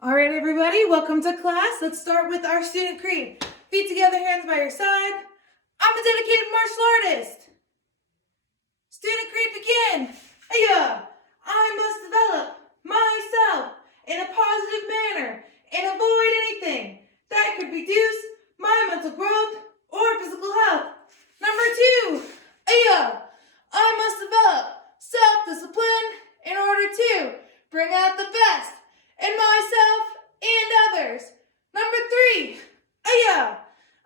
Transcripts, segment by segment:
All right, everybody, welcome to class. Let's start with our student creed. Feet together, hands by your side. I'm a dedicated martial artist. Student creed begin. Aya! I must develop myself in a positive manner and avoid anything that could reduce my mental growth or physical health. Number 2. Aya! I must develop self-discipline in order to bring out the best in myself and others. Number 3, Aya!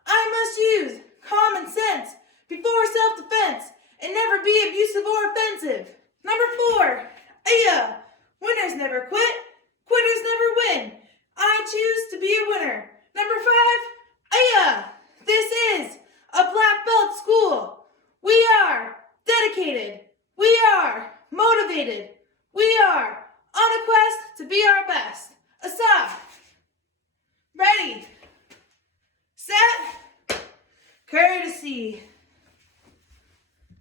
I must use common sense before self-defense and never be abusive or offensive. Number 4, Aya! Winners never quit, quitters never win. I choose to be a winner. Number 5, Aya! This is a black belt school. We are dedicated. We are motivated. We are on a quest to be our best. Aside. Ready. Set. Courtesy.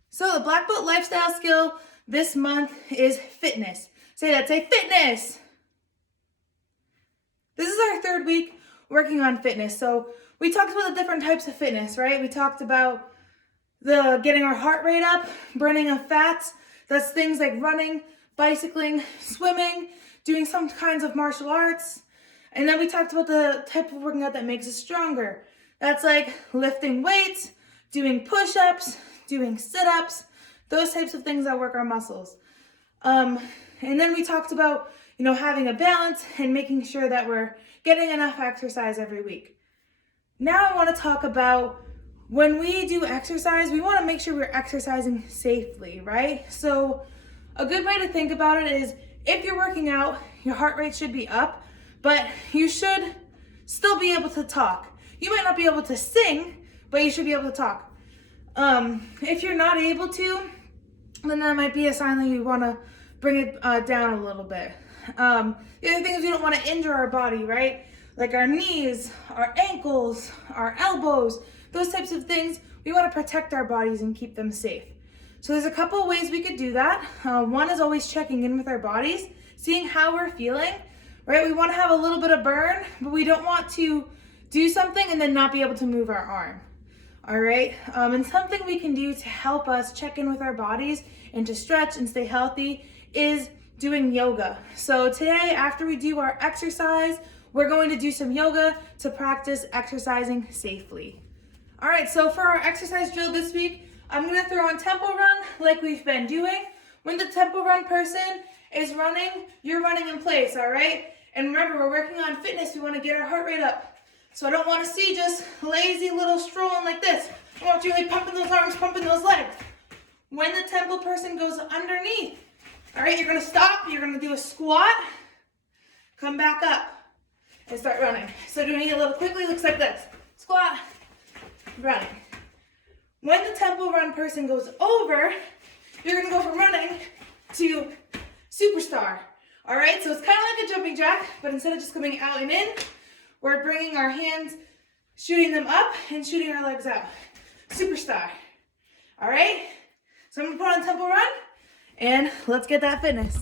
So the black belt lifestyle skill this month is fitness. Say that. Say fitness. This is our 3rd week working on fitness. So we talked about the different types of fitness, right? We talked about the getting our heart rate up, burning of fats. That's things like running, bicycling, swimming, doing some kinds of martial arts. And then we talked about the type of working out that makes us stronger. That's like lifting weights, doing push-ups, doing sit-ups, those types of things that work our muscles. And then we talked about, having a balance and making sure that we're getting enough exercise every week. Now I want to talk about when we do exercise, we want to make sure we're exercising safely, right? So a good way to think about it is if you're working out, your heart rate should be up, but you should still be able to talk. You might not be able to sing, but you should be able to talk. If you're not able to, then that might be a sign that you want to bring it down a little bit. The other thing is we don't want to injure our body, right? Like our knees, our ankles, our elbows, those types of things. We want to protect our bodies and keep them safe. So there's a couple of ways we could do that. One is always checking in with our bodies, seeing how we're feeling, right? We want to have a little bit of burn, but we don't want to do something and then not be able to move our arm, all right? And something we can do to help us check in with our bodies and to stretch and stay healthy is doing yoga. So today, after we do our exercise, we're going to do some yoga to practice exercising safely. All right, so for our exercise drill this week, I'm gonna throw on tempo run like we've been doing. When the tempo run person is running, you're running in place, all right? And remember, we're working on fitness. We wanna get our heart rate up. So I don't wanna see just lazy little strolling like this. I want you really pumping those arms, pumping those legs. When the tempo person goes underneath, all right, you're gonna stop, you're gonna do a squat, come back up, and start running. So doing it a little quickly looks like this. Squat, running. When the tempo run person goes over, you're gonna go from running to superstar. All right, so it's kind of like a jumping jack, but instead of just coming out and in, we're bringing our hands, shooting them up and shooting our legs out. Superstar. All right, so I'm gonna put on tempo run and let's get that fitness.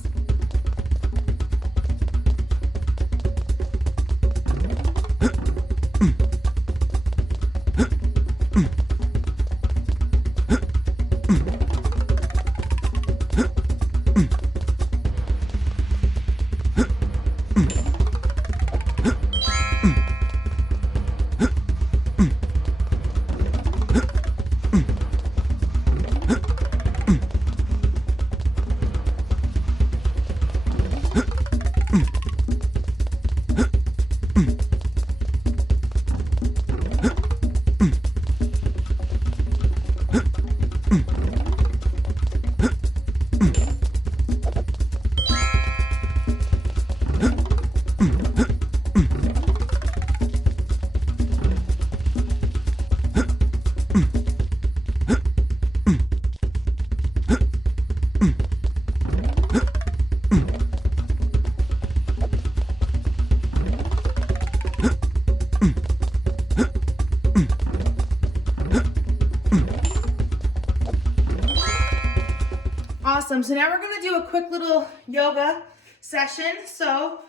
Awesome. So now we're going to do a quick little yoga session. So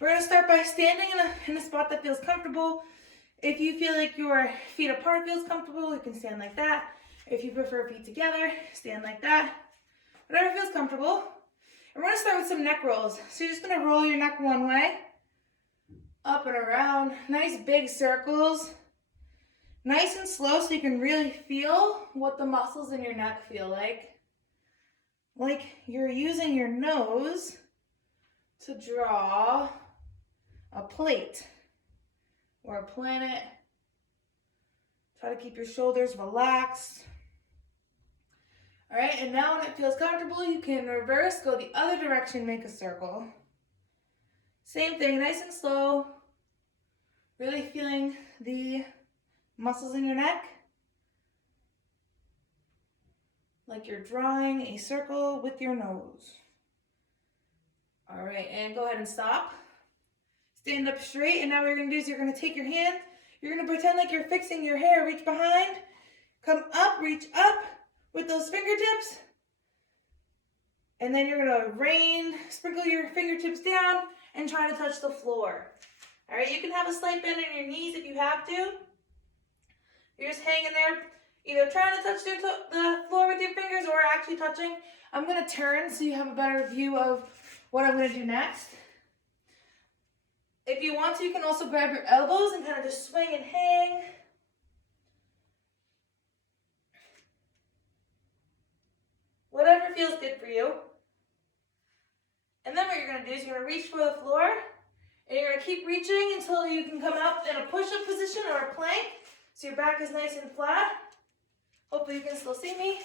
We're gonna start by standing in a spot that feels comfortable. If you feel like your feet apart feels comfortable, you can stand like that. If you prefer feet together, stand like that. Whatever feels comfortable. And we're gonna start with some neck rolls. So you're just gonna roll your neck one way, up and around, nice big circles. Nice and slow so you can really feel what the muscles in your neck feel like. Like you're using your nose to draw a plate or a planet. Try to keep your shoulders relaxed. All right, and now when it feels comfortable, you can reverse, go the other direction, make a circle. Same thing, nice and slow. Really feeling the muscles in your neck. Like you're drawing a circle with your nose. All right, and go ahead and stop. Stand up straight, and now what you're gonna do is you're gonna take your hand, you're gonna pretend like you're fixing your hair, reach behind, come up, reach up with those fingertips, and then you're gonna sprinkle your fingertips down and try to touch the floor. All right, you can have a slight bend in your knees if you have to. You're just hanging there, either trying to touch the floor with your fingers or actually touching. I'm gonna turn so you have a better view of what I'm gonna do next. If you want to, you can also grab your elbows and kind of just swing and hang. Whatever feels good for you. And then what you're gonna do is you're gonna reach for the floor, and you're gonna keep reaching until you can come up in a push-up position or a plank. So your back is nice and flat. Hopefully you can still see me.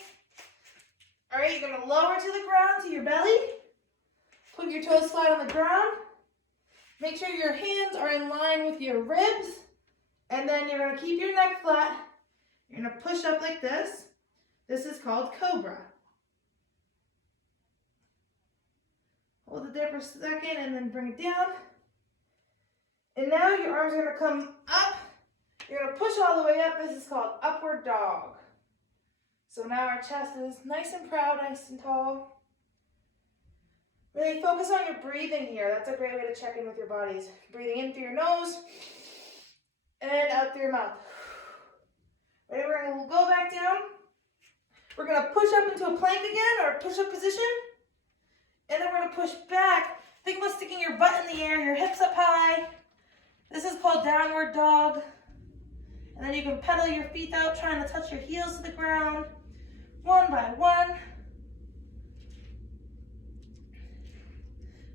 All right, you're gonna lower to the ground, to your belly. Put your toes flat on the ground. Make sure your hands are in line with your ribs. And then you're gonna keep your neck flat. You're gonna push up like this. This is called Cobra. Hold it there for a second and then bring it down. And now your arms are gonna come up. You're gonna push all the way up. This is called Upward Dog. So now our chest is nice and proud, nice and tall. Really focus on your breathing here. That's a great way to check in with your bodies. Breathing in through your nose and out through your mouth. Ready, we're gonna go back down. We're gonna push up into a plank again, or a push-up position. And then we're gonna push back. Think about sticking your butt in the air, your hips up high. This is called Downward Dog. And then you can pedal your feet out, trying to touch your heels to the ground, one by one.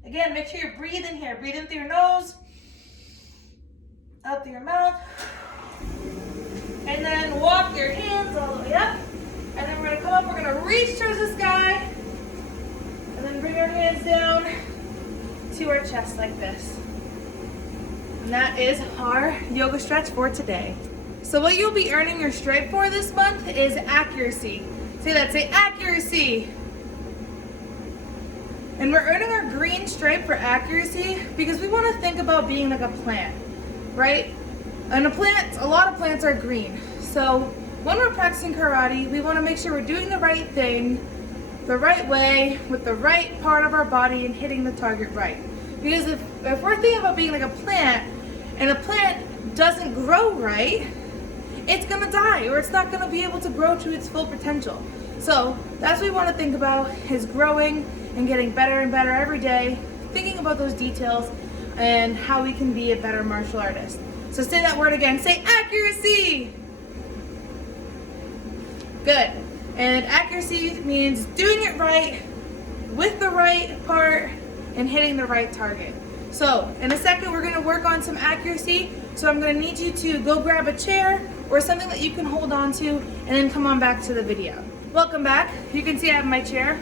Again, make sure you're breathing here. Breathe in through your nose, out through your mouth. And then walk your hands all the way up. And then we're gonna come up, we're gonna reach towards the sky. And then bring our hands down to our chest like this. And that is our yoga stretch for today. So what you'll be earning your stripe for this month is accuracy. Say that, say accuracy. And we're earning our green stripe for accuracy because we want to think about being like a plant, right? And a lot of plants are green. So when we're practicing karate, we want to make sure we're doing the right thing, the right way, with the right part of our body and hitting the target right. Because if we're thinking about being like a plant, and a plant doesn't grow right, it's gonna die, or it's not gonna be able to grow to its full potential. So that's what we want to think about, is growing and getting better and better every day, thinking about those details and how we can be a better martial artist. So say that word again, say accuracy. Good. And accuracy means doing it right, with the right part, and hitting the right target. So in a second, we're gonna work on some accuracy. So I'm gonna need you to go grab a chair or something that you can hold on to, and then come on back to the video. Welcome back. You can see I have my chair.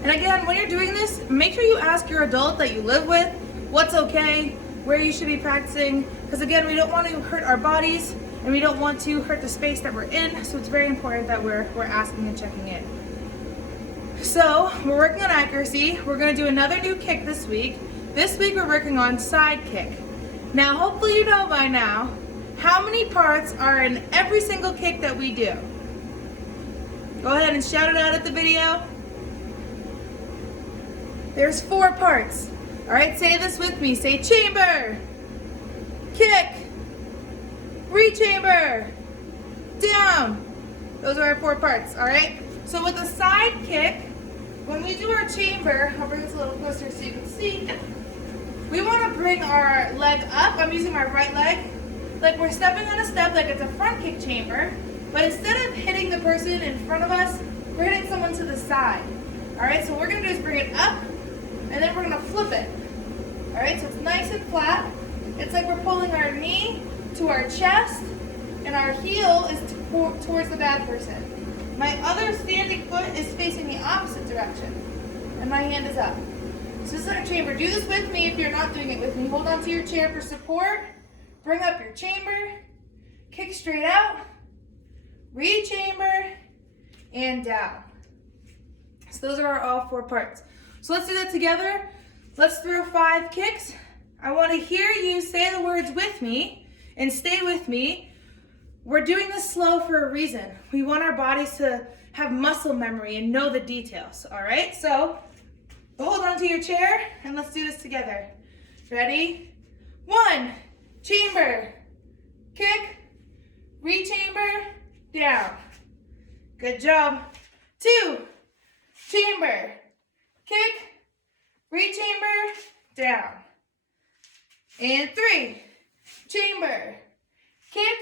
And again, when you're doing this, make sure you ask your adult that you live with what's okay, where you should be practicing, because again, we don't want to hurt our bodies and we don't want to hurt the space that we're in, so it's very important that we're asking and checking in. So we're working on accuracy. We're going to do another new kick this week. This week we're working on side kick. Now hopefully you know by now how many parts are in every single kick that we do. Go ahead and shout it out at the video. There's 4 parts. All right, say this with me. Say chamber, kick, re-chamber, down. Those are our 4 parts, all right? So with the side kick, when we do our chamber, I'll bring this a little closer so you can see. We want to bring our leg up. I'm using my right leg. Like we're stepping on a step like it's a front kick chamber, but instead of hitting the person in front of us, we're hitting someone to the side. All right, so what we're gonna do is bring it up, and then we're gonna flip it. All right, so it's nice and flat. It's like we're pulling our knee to our chest, and our heel is towards the bad person. My other standing foot is facing the opposite direction, and my hand is up. So this is our chamber. Do this with me if you're not doing it with me. Hold on to your chair for support. Bring up your chamber, kick straight out, re-chamber, and down. So those are all 4 parts. So let's do that together. Let's throw 5 kicks. I want to hear you say the words with me and stay with me. We're doing this slow for a reason. We want our bodies to have muscle memory and know the details, all right? So hold on to your chair and let's do this together. Ready? 1, chamber, kick, re-chamber, down. Good job. 2, chamber, kick, re-chamber, down. And 3, chamber, kick,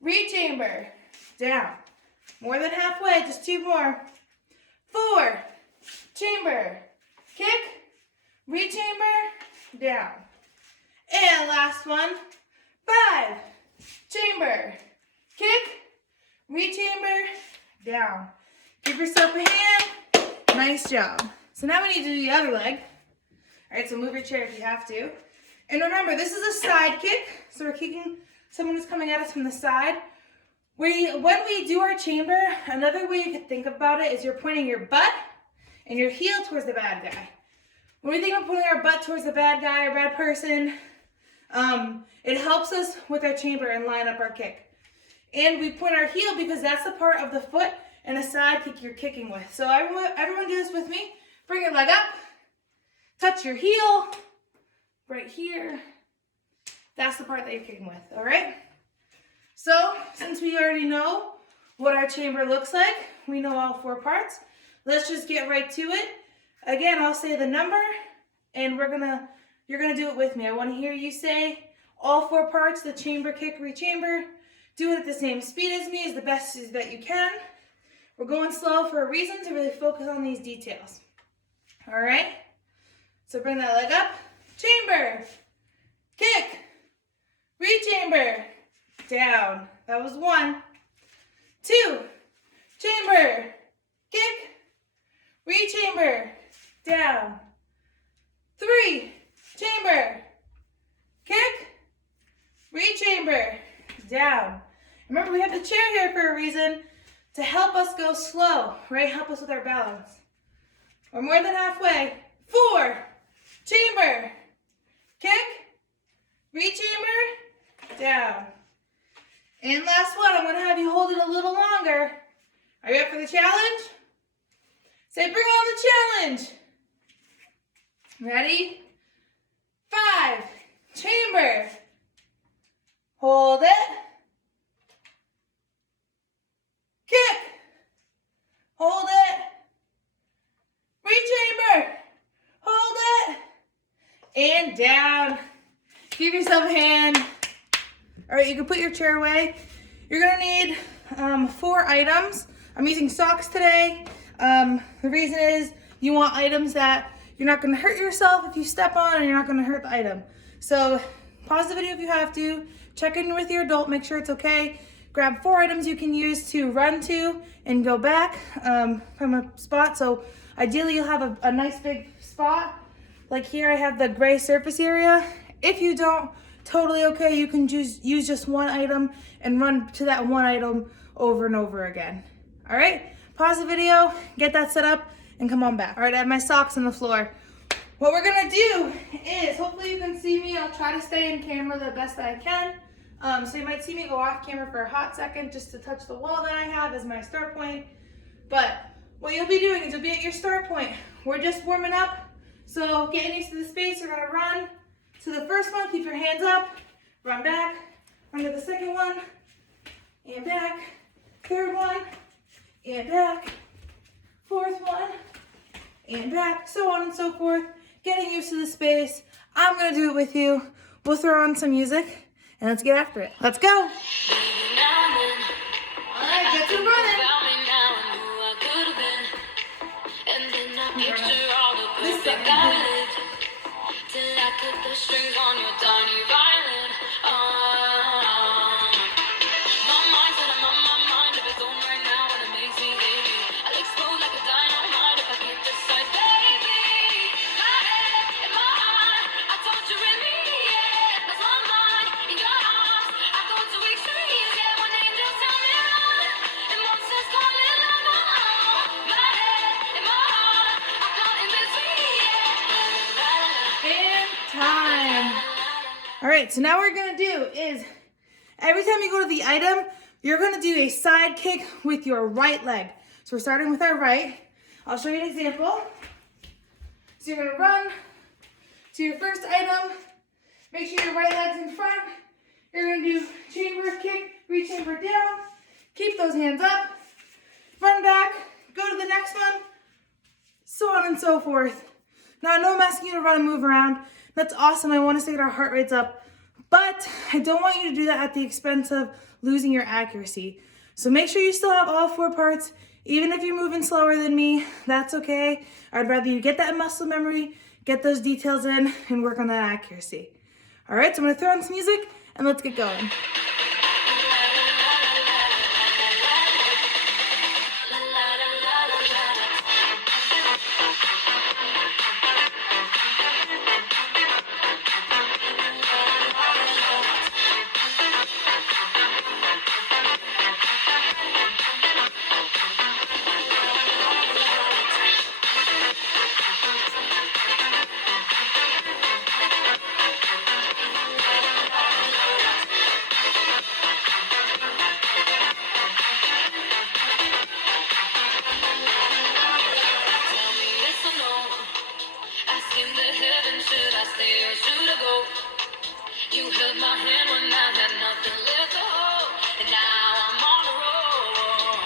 re-chamber, down. More than halfway, just 2 more. 4, chamber, kick, re-chamber, down. And last one, 5, chamber, kick, re-chamber, down. Give yourself a hand. Nice job. So now we need to do the other leg. All right, so move your chair if you have to. And remember, this is a side kick. So we're kicking someone who's coming at us from the side. When we do our chamber, another way you could think about it is you're pointing your butt and your heel towards the bad guy. When we think of pointing our butt towards the bad guy or bad person, it helps us with our chamber and line up our kick. And we point our heel because that's the part of the foot and a side kick you're kicking with. So everyone do this with me. Bring your leg up, touch your heel right here. That's the part that you're kicking with, all right? So since we already know what our chamber looks like, we know all 4 parts, let's just get right to it. Again, I'll say the number and you're gonna do it with me. I wanna hear you say all 4 parts, the chamber, kick, re-chamber. Do it at the same speed as me, as the best as that you can. We're going slow for a reason, to really focus on these details. All right? So bring that leg up. Chamber, kick, re-chamber, down. That was 1. 2, chamber, kick, re-chamber, down. 3, chamber, kick, re-chamber, down. Remember, we have the chair here for a reason, to help us go slow, right? Help us with our balance. We're more than halfway. 4, chamber, kick, re-chamber, down. And last one, I'm gonna have you hold it a little longer. Are you up for the challenge? Say, bring on the challenge. Ready? 5, chamber, hold it, kick, hold it, re-chamber, hold it, and down. Give yourself a hand. All right, you can put your chair away. You're gonna need 4 items. I'm using socks today. The reason is you want items that you're not gonna hurt yourself if you step on, and you're not gonna hurt the item. So pause the video if you have to. Check in with your adult, make sure it's okay. Grab 4 items you can use to run to and go back from a spot. So ideally you'll have a nice big spot. Like here I have the gray surface area. If you don't, totally okay. You can use just 1 item and run to that 1 item over and over again. All right, pause the video, get that set up, and come on back. All right, I have my socks on the floor. What we're gonna do is, hopefully you can see me. I'll try to stay in camera the best that I can. So you might see me go off camera for a hot second just to touch the wall that I have as my start point. But what you'll be doing is you'll be at your start point. We're just warming up So getting used to the space, you're gonna run to the first one, keep your hands up, run back, run to the second one, and back, third one, and back, fourth one, and back, so on and so forth. Getting used to the space. I'm gonna do it with you. We'll throw on some music and let's get after it. Let's go. All right, get to running. This second. Till I cut the strings on your tiny violin. My mind's on my mind of its own right now, and it makes me lazy. I'll explode like a dynamite if I can't decide, baby. My head and my heart, I torture in me, yeah. That's my mind in your arms. I go to extremes, yeah. When angels tell me run, and monsters call it love. My head and my heart, I caught in between, yeah. And time. All right, so now what we're gonna do is every time you go to the item, you're gonna do a side kick with your right leg. So we're starting with our right. I'll show you an example. So you're gonna run to your first item. Make sure your right leg's in front. You're gonna do chamber kick, reach chamber down. Keep those hands up. Run back, go to the next one, so on and so forth. Now, I know I'm asking you to run and move around. That's awesome. I want us to get our heart rates up. But I don't want you to do that at the expense of losing your accuracy. So make sure you still have all 4 parts. Even if you're moving slower than me, that's okay. I'd rather you get that muscle memory, get those details in, and work on that accuracy. All right, so I'm gonna throw on some music and let's get going. You held my hand when I had nothing left to hold, and now I'm on the road.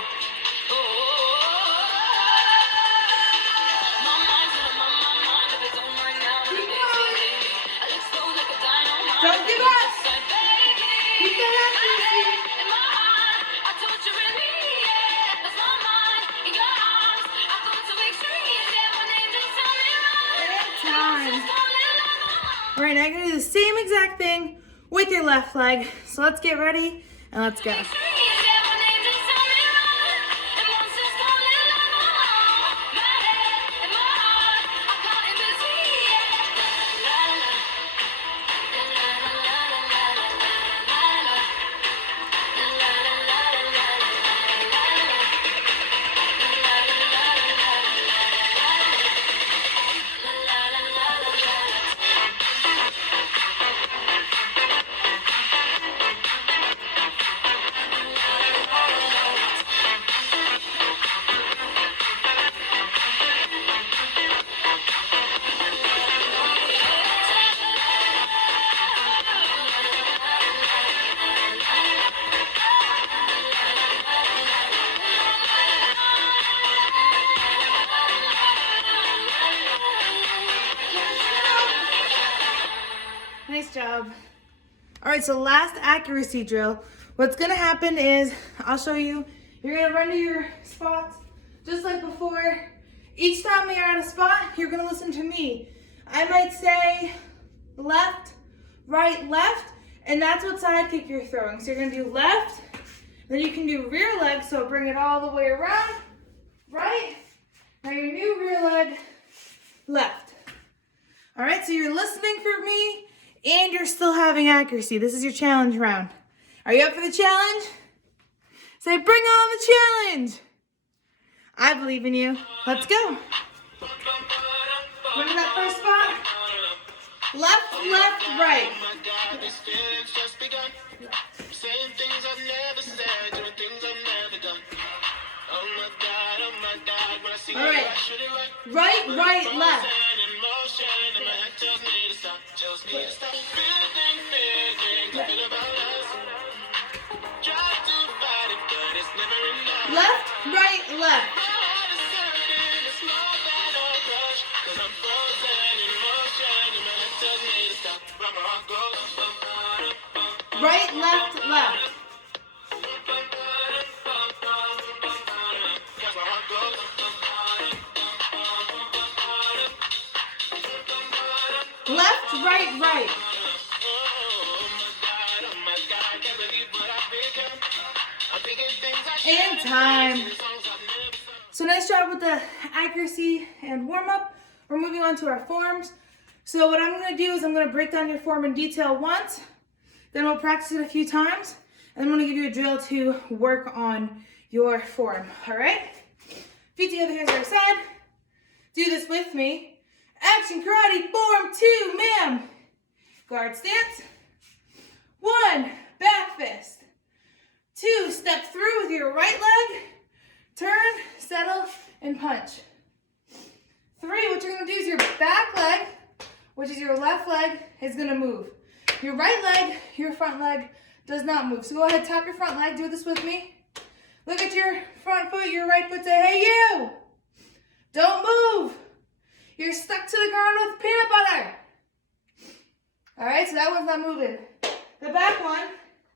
My mind's on my mind of its own right now. I'll explode like a dynamite. Don't give up. Keep that accuracy. In my heart, I torture in me, yeah. That's my mind in your arms. I go to extremes, yeah. When angels tell me run. Time. All right, now you're gonna do the same exact thing with your left leg. So let's get ready and let's go. Nice job. All right, so last accuracy drill. What's gonna happen is, I'll show you, you're gonna run to your spots just like before. Each time you're at a spot, you're gonna listen to me. I might say left, right, left, and that's what side kick you're throwing. So you're gonna do left, then you can do rear leg, so bring it all the way around, right? Now your new rear leg, left. All right, so you're listening for me, and you're still having accuracy. This is your challenge round. Are you up for the challenge? Say, bring on the challenge. I believe in you. Let's go. Remember that first spot? Left, left, right. Saying things I've never said, doing things I've never done. Oh my God, when I see you, I should have Right, right, left. Left, right, left. Right, left, left. Left, right, right. And time. So nice job with the accuracy and warm-up. We're moving on to our forms. So what I'm going to do is I'm going to break down your form in detail once, then we'll practice it a few times, and then I'm going to give you a drill to work on your form. All right? Feet together, hands by your side. Do this with me. Action karate, form 2, ma'am. Guard stance. 1, back fist. 2, step through with your right leg. Turn, settle, and punch. 3, what you're going to do is your back leg, which is your left leg, is going to move. Your right leg, your front leg does not move. So go ahead, tap your front leg. Do this with me. Look at your front foot, your right foot. Say, hey, you. Don't move. You're stuck to the ground with peanut butter. All right, so that one's not moving. The back one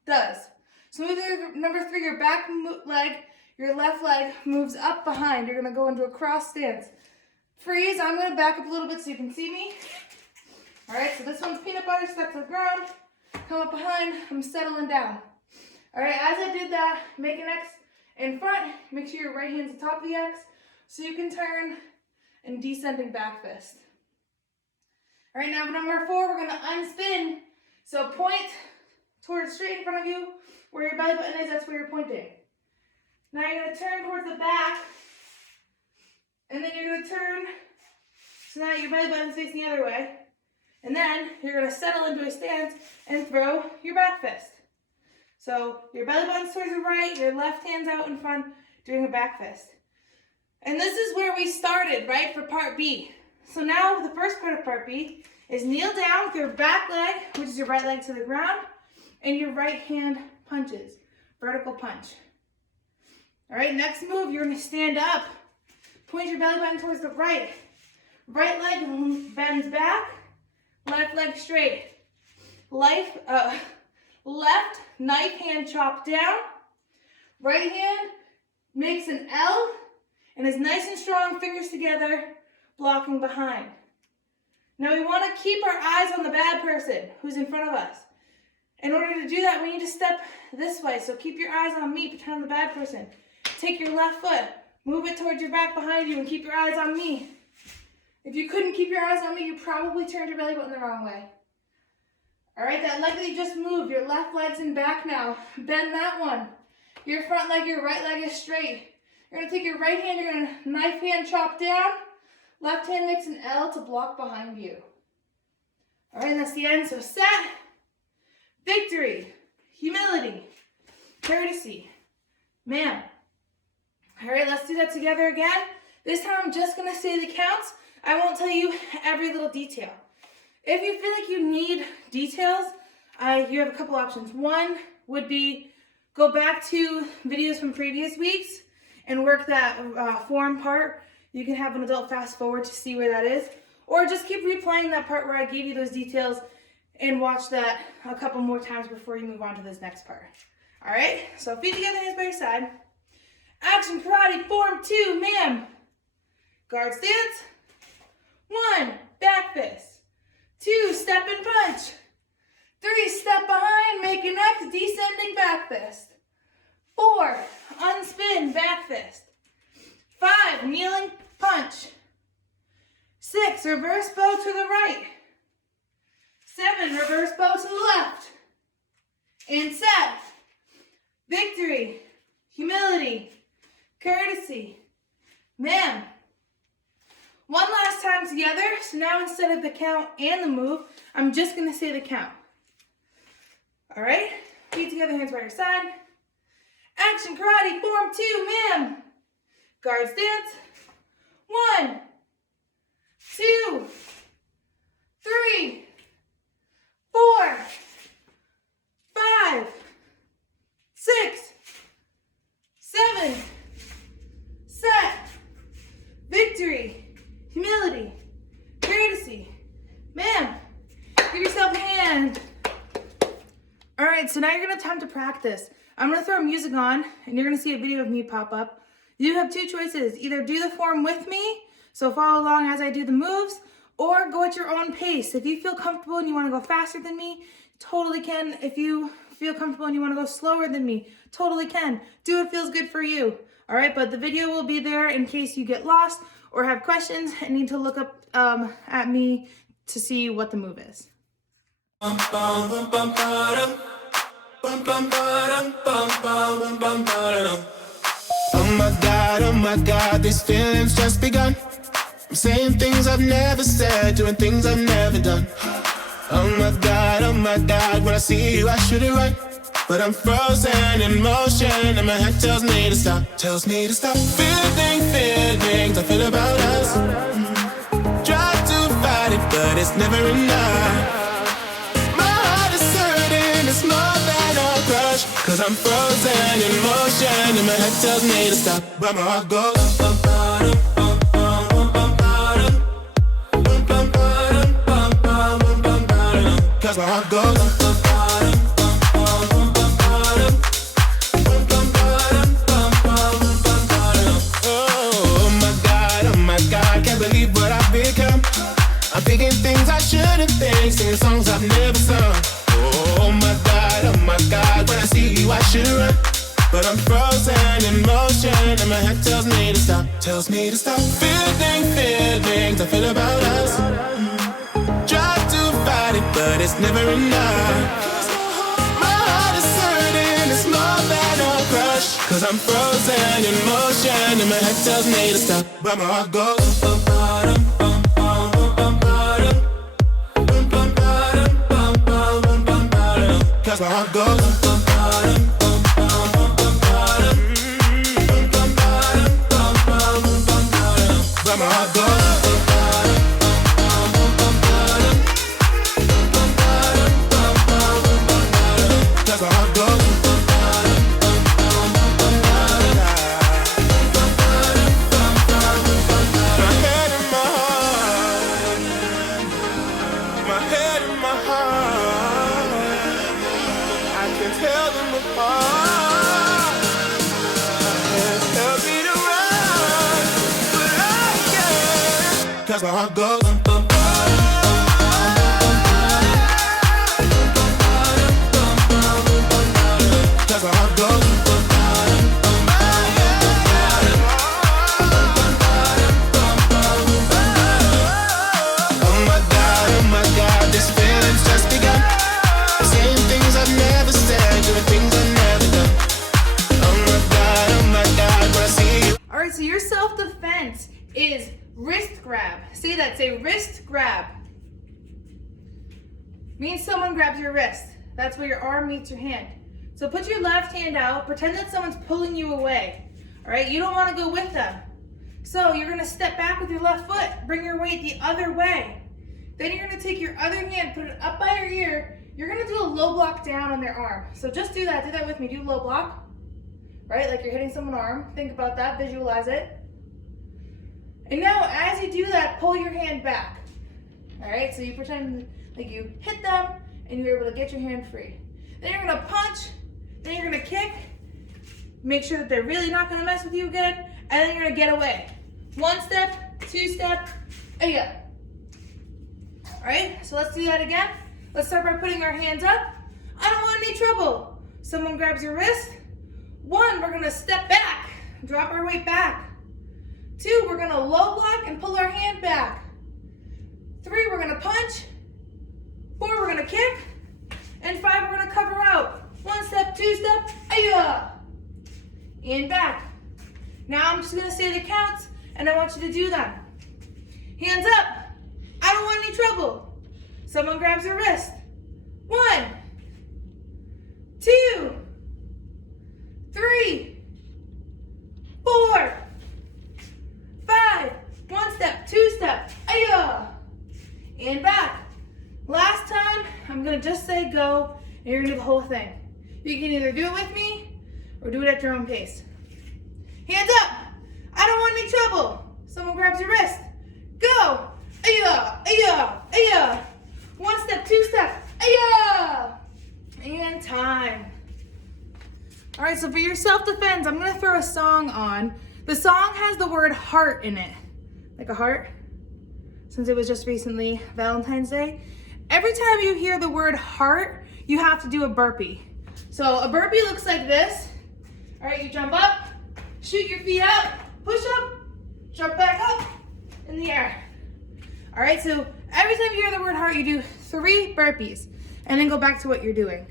does. So move your, number 3, your back leg, your left leg moves up behind. You're going to go into a cross stance. Freeze. I'm going to back up a little bit so you can see me. All right, so this one's peanut butter, step to the ground, come up behind, I'm settling down. All right, as I did that, make an X in front, make sure your right hand's on top of the X so you can turn and descending back fist. All right, now number 4, we're gonna unspin. So point towards straight in front of you, where your belly button is, that's where you're pointing. Now you're gonna turn towards the back, and then you're gonna turn, so now your belly button's facing the other way. And then you're going to settle into a stance and throw your back fist. So your belly button's towards the right, your left hand's out in front, doing a back fist. And this is where we started, right, for part B. So now the first part of part B is kneel down with your back leg, which is your right leg to the ground, and your right hand punches, vertical punch. All right, next move, you're going to stand up. Point your belly button towards the right. Right leg bends back. Left leg straight. Left knife hand chop down. Right hand makes an L and is nice and strong, fingers together, blocking behind. Now we want to keep our eyes on the bad person who's in front of us. In order to do that, we need to step this way. So keep your eyes on me, pretend I'm the bad person. Take your left foot, move it towards your back behind you, and keep your eyes on me. If you couldn't keep your eyes on me, you probably turned your belly button the wrong way. All right, that leg that you just moved, your left leg's in back now. Bend that one. Your front leg, your right leg is straight. You're gonna take your right hand, you're gonna knife hand chop down. Left hand makes an L to block behind you. All right, and that's the end. So set, victory, humility, courtesy, ma'am. All right, let's do that together again. This time I'm just gonna say the counts. I won't tell you every little detail. If you feel like you need details, you have a couple options. One would be go back to videos from previous weeks and work that form part. You can have an adult fast forward to see where that is. Or just keep replaying that part where I gave you those details and watch that a couple more times before you move on to this next part. All right, so feet together, hands by your side. Action karate, form 2, ma'am. Guard stance. 1, back fist. 2, step and punch. 3, step behind, make an X, descending back fist. 4, unspin, back fist. 5, kneeling punch. 6, reverse bow to the right. 7, reverse bow to the left. And set. Victory, humility, courtesy, ma'am. One last time together. So now instead of the count and the move, I'm just going to say the count. All right? Feet together, hands by your side. Action karate, form 2, ma'am. Guard stance. 1, 2, so now you're gonna have time to practice. I'm gonna throw music on and you're gonna see a video of me pop up. You have two choices. Either do the form with me, so follow along as I do the moves, or go at your own pace. If you feel comfortable and you wanna go faster than me, totally can. If you feel comfortable and you wanna go slower than me, totally can. Do what feels good for you. All right, but the video will be there in case you get lost or have questions and need to look up at me to see what the move is. Oh my God, these feelings just begun. I'm saying things I've never said, doing things I've never done. Oh my God, when I see you I should it right. But I'm frozen in motion and my head tells me to stop. Feelings I feel about us. Try to fight it, but it's never enough. My heart is hurting, it's more than a crush. Cause I'm frozen in motion and my head tells me to stop. But my heart goes cause my heart goes. I'm thinking things I shouldn't think, singing songs I've never sung. Oh my God, when I see you I should run. But I'm frozen in motion and my head tells me to stop. Feelings I feel about us. Try to fight it, but it's never enough. My heart is hurting, it's more than a crush. Cause I'm frozen in motion and my head tells me to stop. But my heart goes cause my heart goes. But my heart goes. Cause my heart goes. My head and my heart. My head and my heart. I can tell them apart. Can't help me to run, but I can't. Cause my heart goes. Cause my heart goes. Oh my God, this feeling's just begun. Saying things I've never said, doing things I've never done. Oh my God, when I see you. All right, so your self-defense is wrist grab. Say that, say wrist grab. Means someone grabs your wrist. That's where your arm meets your hand. So put your left hand out, pretend that someone's pulling you away. All right, you don't want to go with them. So you're gonna step back with your left foot, bring your weight the other way. Then you're gonna take your other hand, put it up by your ear. You're gonna do a low block down on their arm. So just do that with me, do low block. Right, like you're hitting someone's arm. Think about that, visualize it. And now as you do that, pull your hand back. All right, so you pretend like you hit them and you're able to get your hand free. Then you're gonna punch, then you're gonna kick, make sure that they're really not gonna mess with you again, and then you're gonna get away. 1 step, 2 step, yeah. All right, so let's do that again. Let's start by putting our hands up. I don't want any trouble. Someone grabs your wrist. 1, we're gonna step back, drop our weight back. 2, we're gonna low block and pull our hand back. 3, we're gonna punch. 4, we're gonna kick. And 5, we're gonna cover out. 1 step, 2 step, and back. Now I'm just gonna say the counts and I want you to do them. Hands up. I don't want any trouble. Someone grabs your wrist. 1, 2, 3, 4, 5. 1 step, 2 step, and back. Last time, I'm gonna just say go, and you're gonna do the whole thing. You can either do it with me, or do it at your own pace. Hands up. I don't want any trouble. Someone grabs your wrist. Go. 1 step, 2 step, and time. self-defense, I'm gonna throw a song on. The song has the word heart in it, like a heart, since it was just recently Valentine's Day. Every time you hear the word heart, you have to do a burpee. So a burpee looks like this. All right, you jump up, shoot your feet out, push up, jump back up in the air. All right, so every time you hear the word heart, you do 3 burpees and then go back to what you're doing.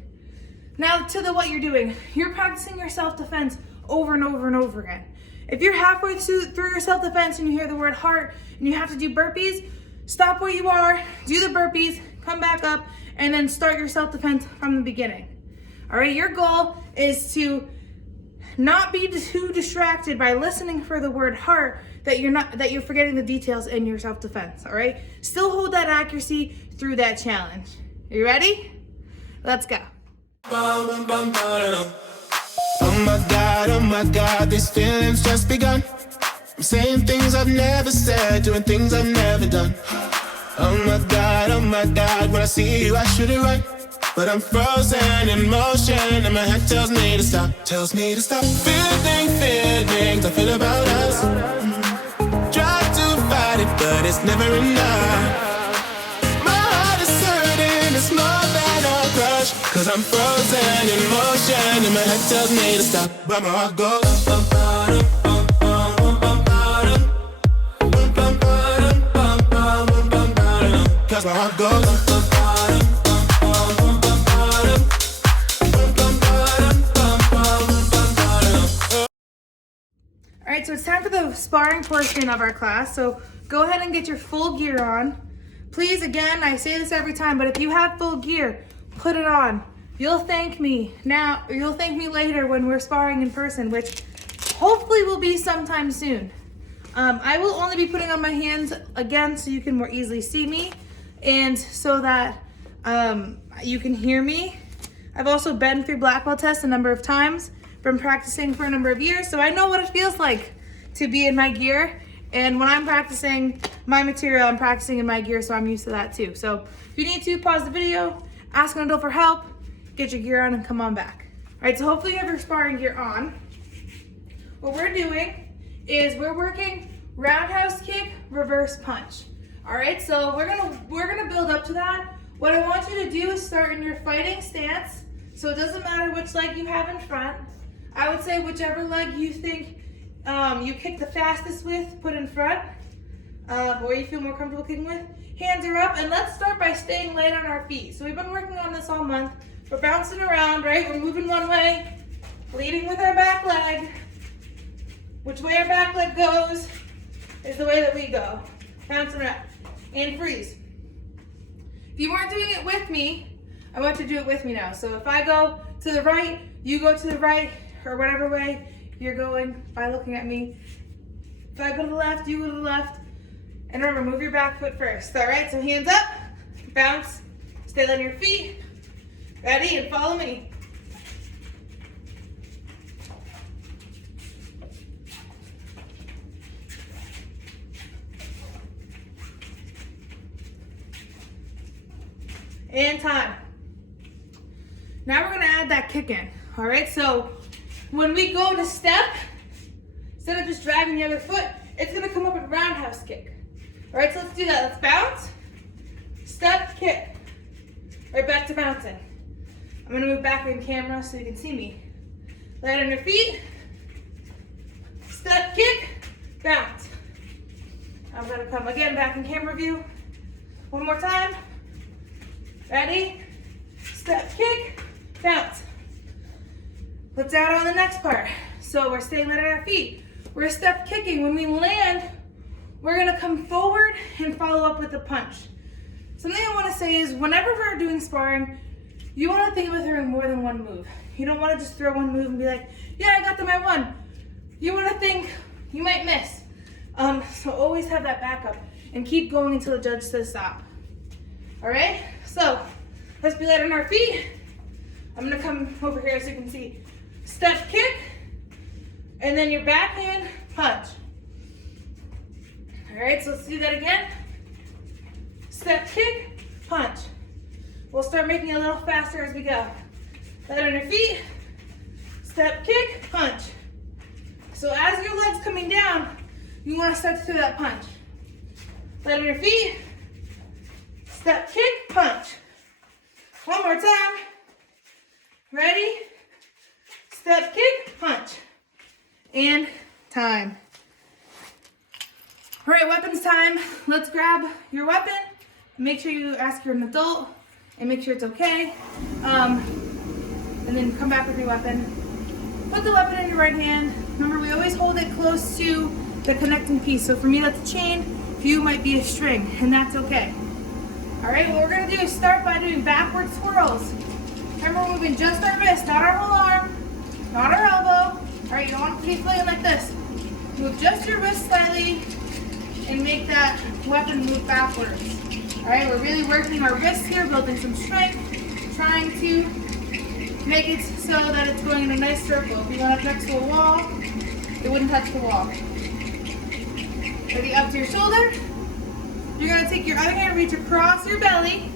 Now to what you're doing. You're practicing your self-defense over and over and over again. If you're halfway through your self-defense and you hear the word heart and you have to do burpees, stop where you are, do the burpees, come back up, and then start your self-defense from the beginning. All right, your goal is to not be too distracted by listening for the word heart that you're forgetting the details in your self-defense, all right? Still hold that accuracy through that challenge. Are you ready? Let's go. Oh my God, these feelings just begun. I'm saying things I've never said, doing things I've never done. Oh my God, when I see you I shoot it right. But I'm frozen in motion and my head tells me to stop. Feeling feelings I feel about us. Try to fight it, but it's never enough. My heart is hurting, it's more than a crush. Cause I'm frozen in motion and my head tells me to stop. But my heart goes cause my heart goes. All right, so it's time for the sparring portion of our class. So go ahead and get your full gear on. Please, again, I say this every time, but if you have full gear, put it on. You'll thank me now, or you'll thank me later when we're sparring in person, which hopefully will be sometime soon. I will only be putting on my hands again so you can more easily see me and so that you can hear me. I've also been through black belt tests a number of times, been practicing for a number of years, so I know what it feels like to be in my gear. And when I'm practicing my material, I'm practicing in my gear, so I'm used to that too. So if you need to, pause the video, ask an adult for help, get your gear on, and come on back. All right, so hopefully you have your sparring gear on. What we're doing is we're working roundhouse kick, reverse punch. All right, so we're gonna build up to that. What I want you to do is start in your fighting stance. So it doesn't matter which leg you have in front. I would say whichever leg you think you kick the fastest with, put in front, or you feel more comfortable kicking with. Hands are up, and let's start by staying light on our feet. So we've been working on this all month. We're bouncing around, right? We're moving one way, leading with our back leg. Which way our back leg goes is the way that we go. Bouncing around, and freeze. If you weren't doing it with me, I want you to do it with me now. So if I go to the right, you go to the right, or whatever way you're going by looking at me. If I go to the left, you go to the left. And remember, move your back foot first. All right, so hands up, bounce, stay on your feet. Ready, and follow me. And time. Now we're gonna add that kick in. All right, so when we go to step, instead of just dragging the other foot, it's gonna come up with roundhouse kick. All right, so let's do that. Let's bounce, step, kick. Right back to bouncing. I'm gonna move back in camera so you can see me. Light on your feet, step, kick, bounce. I'm gonna come again back in camera view. One more time. Ready? Step, kick, bounce. Let's add on the next part. So we're staying light on our feet. We're step kicking. When we land, we're gonna come forward and follow up with a punch. Something I wanna say is whenever we're doing sparring, you wanna think about throwing more than one move. You don't wanna just throw one move and be like, yeah, I got them, I won. You wanna think you might miss. So always have that backup and keep going until the judge says stop. All right, so let's be light on our feet. I'm gonna come over here so you can see. Step, kick, and then your backhand punch. All right, so let's do that again. Step, kick, punch. We'll start making it a little faster as we go. Light on your feet. step, kick, punch. So as your leg's coming down, you want to start to throw that punch. Land on your feet, step, kick, punch. One more time. Ready? Step, kick, punch. And time. All right, weapons time. Let's grab your weapon. Make sure you ask you're an adult and make sure it's okay. And then come back with your weapon. Put the weapon in your right hand. Remember, we always hold it close to the connecting piece. So for me, that's a chain. For you, it might be a string, and that's okay. All right, what we're gonna do is start by doing backward swirls. Remember, we're moving just our wrist, not our whole arm, not our elbow. All right, you don't want to be flailing like this. Move just your wrist slightly and make that weapon move backwards. All right, we're really working our wrists here, building some strength, trying to make it so that it's going in a nice circle. If you went up next to a wall, it wouldn't touch the wall. Ready, up to your shoulder. You're gonna take your other hand, reach across your belly,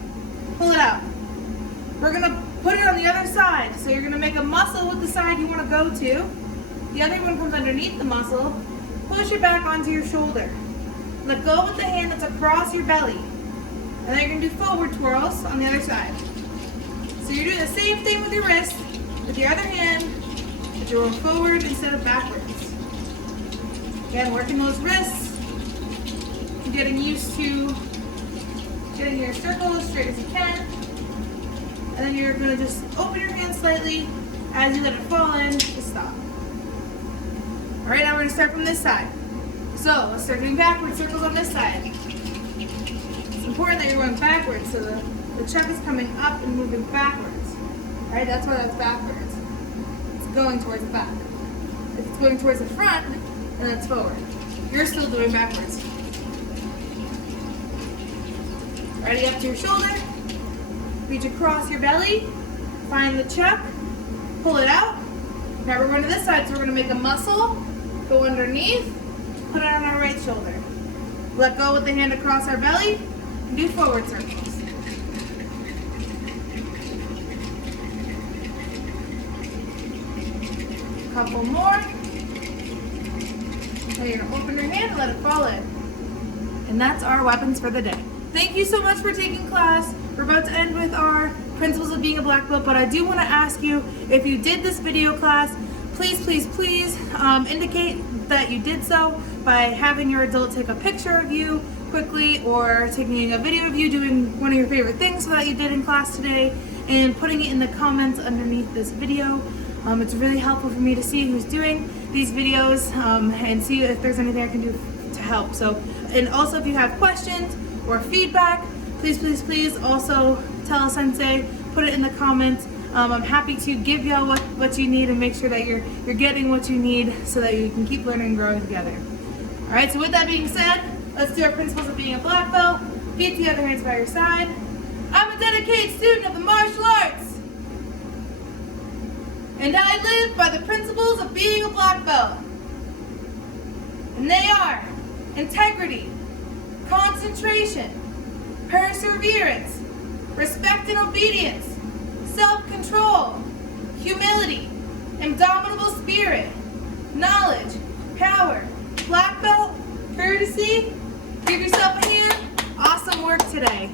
pull it out. We're gonna put it on the other side. So you're gonna make a muscle with the side you wanna go to. The other one comes underneath the muscle. Push it back onto your shoulder. Let go with the hand that's across your belly. And then you're gonna do forward twirls on the other side. So you're doing the same thing with your wrist, with your other hand, but you're going forward instead of backwards. Again, working those wrists, getting used to getting your circle as straight as you can. And then you're gonna just open your hand slightly as you let it fall in to stop. All right, now we're gonna start from this side. So let's start doing backward circles on this side. It's important that you're going backwards so the chuck is coming up and moving backwards. All right, that's why that's backwards. It's going towards the back. If it's going towards the front, then it's forward. You're still doing backwards. Ready, up to your shoulder. Reach across your belly. Find the chuck. Pull it out. Now we're going to this side, so we're going to make a muscle. Go underneath. Put it on our right shoulder. Let go with the hand across our belly. And do forward circles. Couple more. Now you're going to open your hand and let it fall in. And that's our weapons for the day. Thank you so much for taking class. We're about to end with our principles of being a black belt, but I do want to ask you, if you did this video class, please indicate that you did so by having your adult take a picture of you quickly, or taking a video of you doing one of your favorite things that you did in class today and putting it in the comments underneath this video. It's really helpful for me to see who's doing these videos and see if there's anything I can do to help. So, and also if you have questions or feedback, please also tell Sensei, put it in the comments. I'm happy to give y'all what you need and make sure that you're getting what you need so that you can keep learning and growing together. All right, so with that being said, let's do our principles of being a black belt. Feet together, hands by your side. I'm a dedicated student of the martial arts, and I live by the principles of being a black belt. And they are integrity, concentration, perseverance, respect and obedience, self-control, humility, indomitable spirit, knowledge, power, black belt, courtesy. Give yourself a hand. Awesome work today.